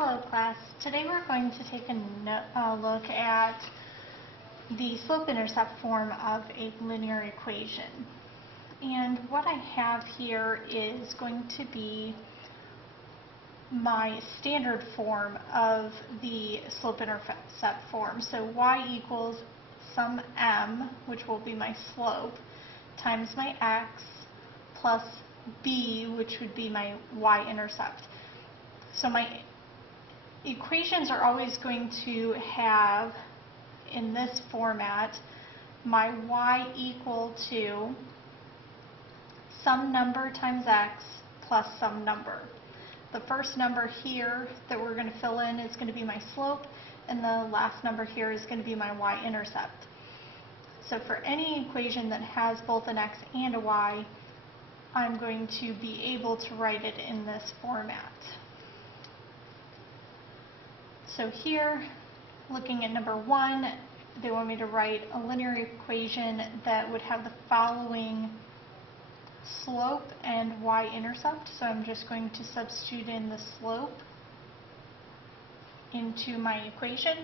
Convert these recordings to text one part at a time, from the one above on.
Hello class. Today we're going to take a look at the slope-intercept form of a linear equation. And what I have here is going to be my standard form of the slope-intercept form. So y equals some m, which will be my slope, times my x, plus b, which would be my y-intercept. So my equations are always going to have, in this format, my y equal to some number times x plus some number. The first number here that we're going to fill in is going to be my slope, and the last number here is going to be my y-intercept. So for any equation that has both an x and a y, I'm going to be able to write it in this format. So here, looking at number 1, they want me to write a linear equation that would have the following slope and y-intercept. So I'm just going to substitute in the slope into my equation.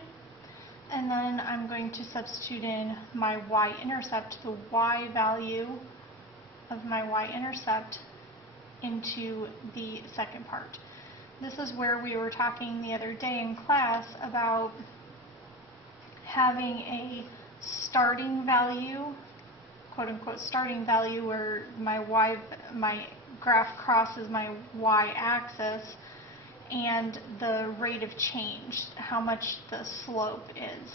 And then I'm going to substitute in my y-intercept, the y value of my y-intercept, into the second part. This is where we were talking the other day in class about having a starting value, quote unquote starting value, where my graph crosses my y-axis, and the rate of change, how much the slope is,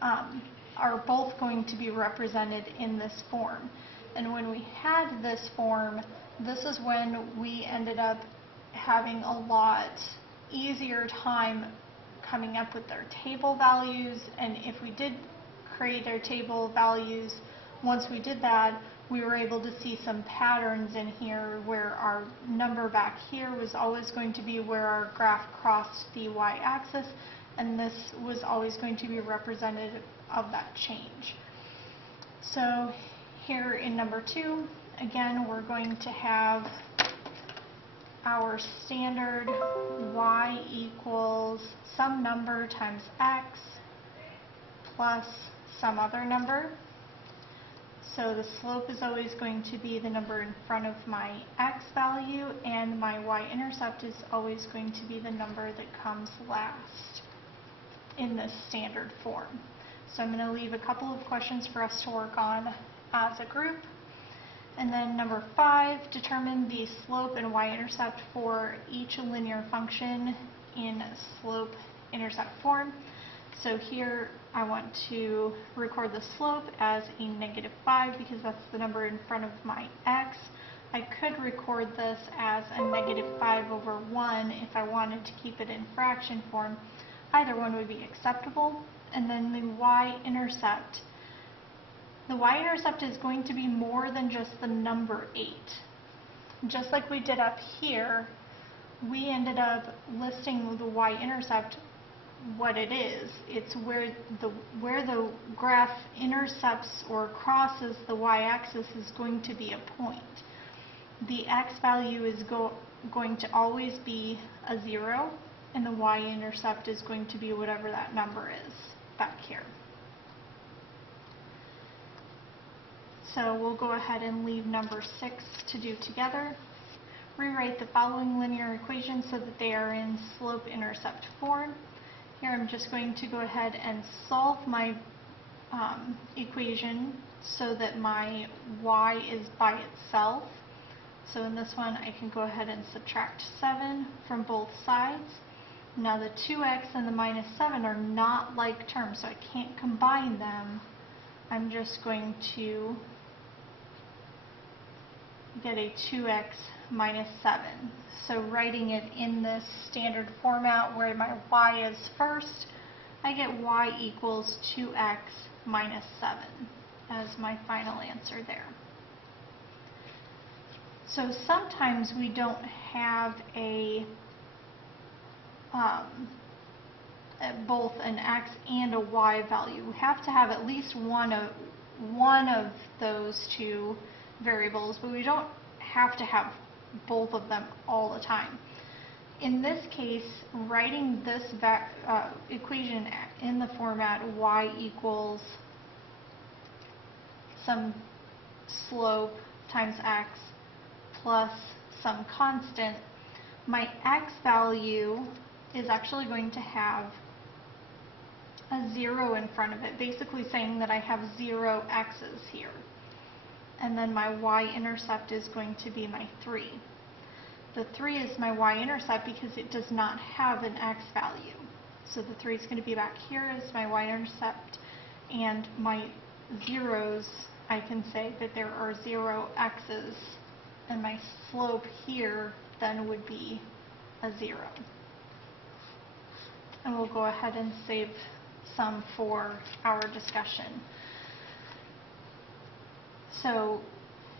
are both going to be represented in this form. And when we had this form, this is when we ended up having a lot easier time coming up with our table values. And if we did create our table values, once we did that, we were able to see some patterns in here where our number back here was always going to be where our graph crossed the y-axis, and this was always going to be representative of that change. So here in number 2, again, we're going to have our standard y equals some number times x plus some other number. So the slope is always going to be the number in front of my x value, and my y-intercept is always going to be the number that comes last in this standard form. So I'm going to leave a couple of questions for us to work on as a group. And then number 5, determine the slope and y-intercept for each linear function in slope-intercept form. So here I want to record the slope as a -5 because that's the number in front of my x. I could record this as a -5 over 1 if I wanted to keep it in fraction form. Either one would be acceptable. And then the y-intercept. The y-intercept is going to be more than just the number 8. Just like we did up here, we ended up listing the y-intercept what it is. It's where the graph intercepts or crosses the y-axis is going to be a point. The x value is going to always be a 0, and the y-intercept is going to be whatever that number is back here. So we'll go ahead and leave number 6 to do together. Rewrite the following linear equations so that they are in slope-intercept form. Here I'm just going to go ahead and solve my equation so that my y is by itself. So in this one I can go ahead and subtract 7 from both sides. Now the 2x and the -7 are not like terms, so I can't combine them. I'm just going to get a 2x minus 7. So writing it in this standard format where my y is first, I get y equals 2x minus 7 as my final answer there. So sometimes we don't have both an x and a y value. We have to have at least one of those two variables, but we don't have to have both of them all the time. in this case, writing this equation in the format y equals some slope times x plus some constant, my x value is actually going to have a 0 in front of it, basically saying that I have 0 x's here. And then my y-intercept is going to be my 3. The 3 is my y-intercept because it does not have an x value. So the 3 is going to be back here as my y-intercept, and my zeros, I can say that there are 0 x's, and my slope here then would be a 0. And we'll go ahead and save some for our discussion. So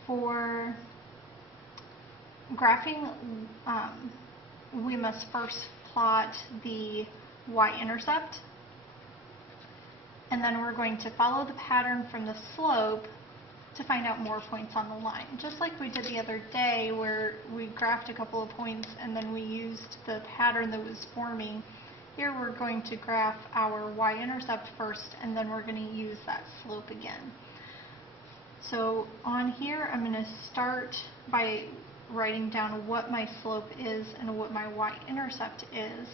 for graphing, we must first plot the y-intercept, and then we're going to follow the pattern from the slope to find out more points on the line. Just like we did the other day where we graphed a couple of points and then we used the pattern that was forming. Here we're going to graph our y-intercept first, and then we're going to use that slope again. So on here I'm going to start by writing down what my slope is and what my y-intercept is.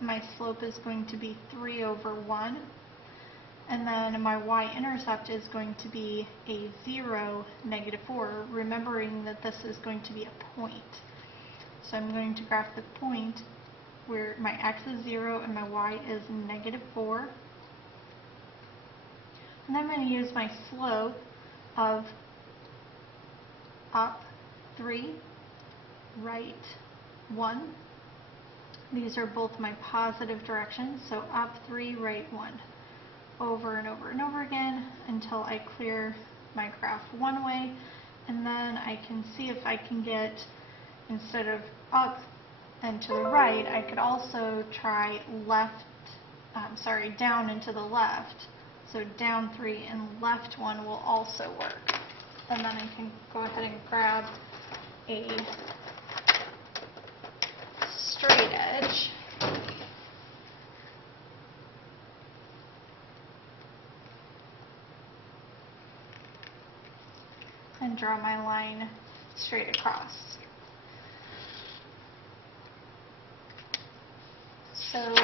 My slope is going to be 3 over 1, and then my y-intercept is going to be a 0, -4, remembering that this is going to be a point. So I'm going to graph the point where my x is 0 and my y is -4. And then I'm going to use my slope of up 3, right 1. These are both my positive directions, so up 3, right 1. Over and over and over again until I clear my graph one way, and then I can see if I can get, instead of up and to the right, I could also try down and to the left. So down 3 and left 1 will also work. And then I can go ahead and grab a straight edge. And draw my line straight across. So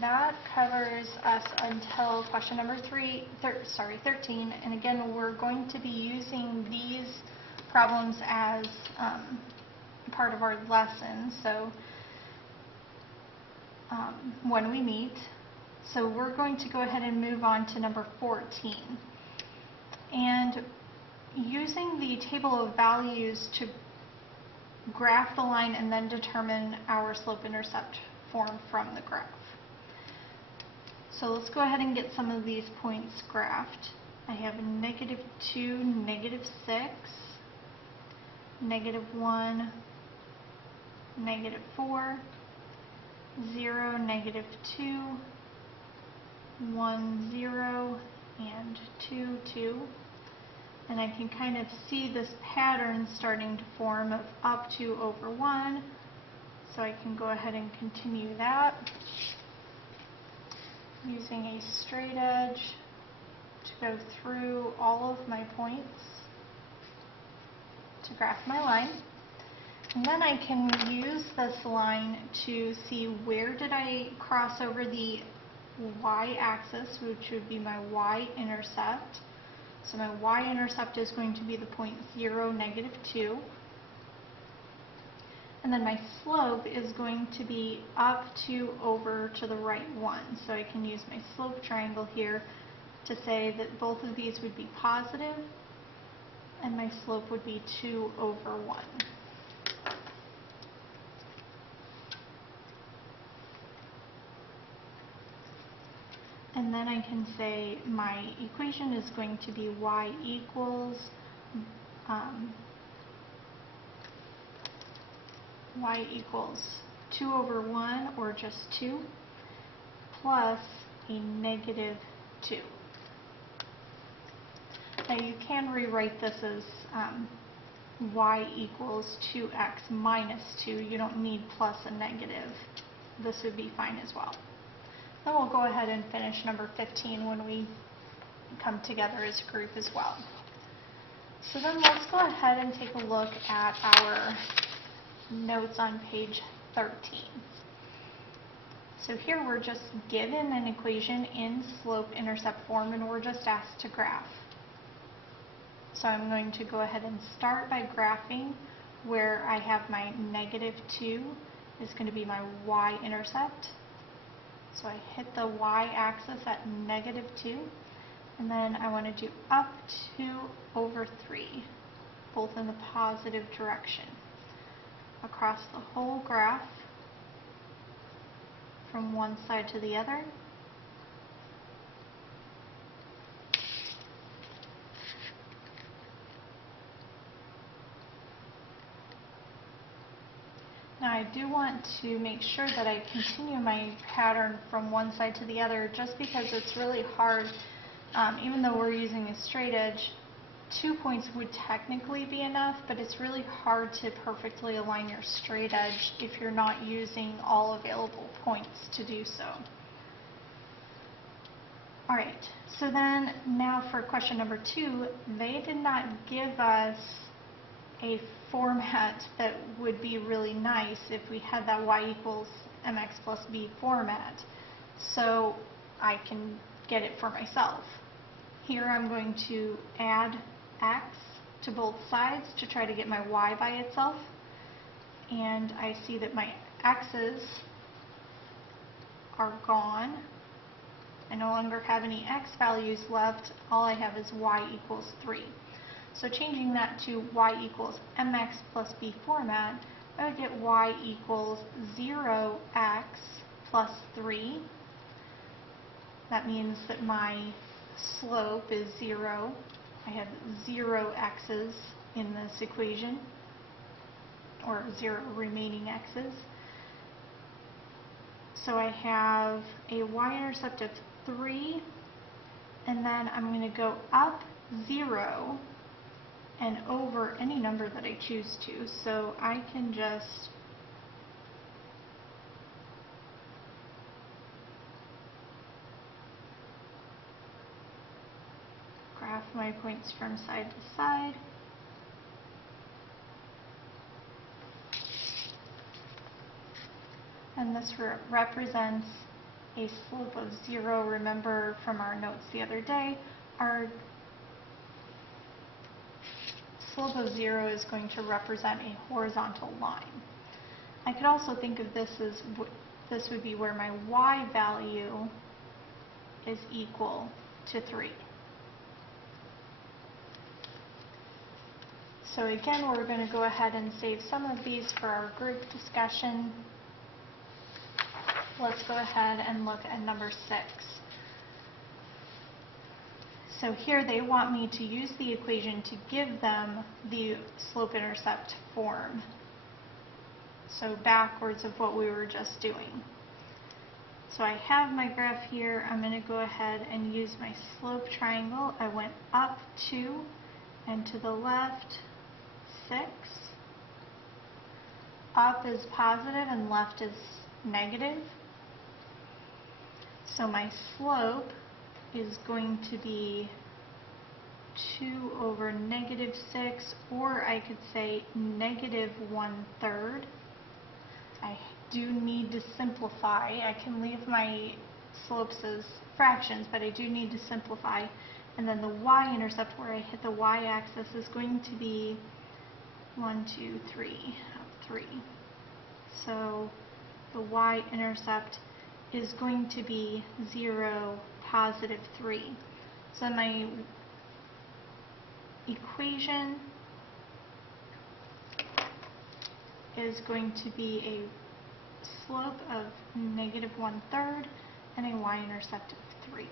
that covers us until question number 13. And again, we're going to be using these problems as part of our lesson. So when we meet. So we're going to go ahead and move on to number 14. And using the table of values to graph the line and then determine our slope-intercept form from the graph. So let's go ahead and get some of these points graphed. I have -2, -6, -1, -4, 0, -2, 1, 0, and 2, 2. And I can kind of see this pattern starting to form of up 2 over 1. So I can go ahead and continue that using a straight edge to go through all of my points to graph my line. And then I can use this line to see where did I cross over the y-axis, which would be my y-intercept. So my y-intercept is going to be the point 0, -2. And then my slope is going to be up 2 over to the right 1. So I can use my slope triangle here to say that both of these would be positive, and my slope would be 2 over 1. And then I can say my equation is going to be y equals y equals 2 over 1, or just 2, plus a -2. Now you can rewrite this as y equals 2x minus 2. You don't need plus a negative. This would be fine as well. Then we'll go ahead and finish number 15 when we come together as a group as well. So then let's go ahead and take a look at our notes on page 13. So here we're just given an equation in slope-intercept form and we're just asked to graph. So I'm going to go ahead and start by graphing where I have my -2 is going to be my y-intercept. So I hit the y-axis at -2, and then I want to do up 2/3, both in the positive direction, across the whole graph from one side to the other. Now I do want to make sure that I continue my pattern from one side to the other, just because it's really hard, even though we're using a straight edge, 2 points would technically be enough, but it's really hard to perfectly align your straight edge if you're not using all available points to do so. Alright, so then now for question number 2, they did not give us a format that would be really nice if we had that y equals mx plus b format. So I can get it for myself. Here I'm going to add x to both sides to try to get my y by itself. And I see that my x's are gone. I no longer have any x values left. All I have is y equals 3. So changing that to y equals mx plus b format, I would get y equals 0x plus 3. That means that my slope is 0. I have 0 x's in this equation, or 0 remaining x's. So I have a y-intercept of 3, and then I'm going to go up 0 and over any number that I choose to. So I can just graph my points from side to side. And this represents a slope of 0. Remember from our notes the other day, our slope of 0 is going to represent a horizontal line. I could also think of this as this would be where my y value is equal to 3. So again, we're going to go ahead and save some of these for our group discussion. Let's go ahead and look at number 6. So here they want me to use the equation to give them the slope-intercept form. So backwards of what we were just doing. So I have my graph here. I'm going to go ahead and use my slope triangle. I went up 2 and to the left 6. Up is positive and left is negative. So my slope is going to be 2 over -6, or I could say -1/3. I do need to simplify. I can leave my slopes as fractions, but I do need to simplify. And then the y-intercept, where I hit the y-axis, is going to be 1, 2, 3, 3. So the y-intercept is going to be 0, +3. So my equation is going to be a slope of -1/3 and a y-intercept of 3.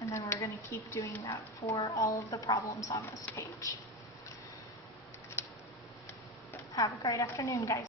And then we're going to keep doing that for all of the problems on this page. Have a great afternoon, guys.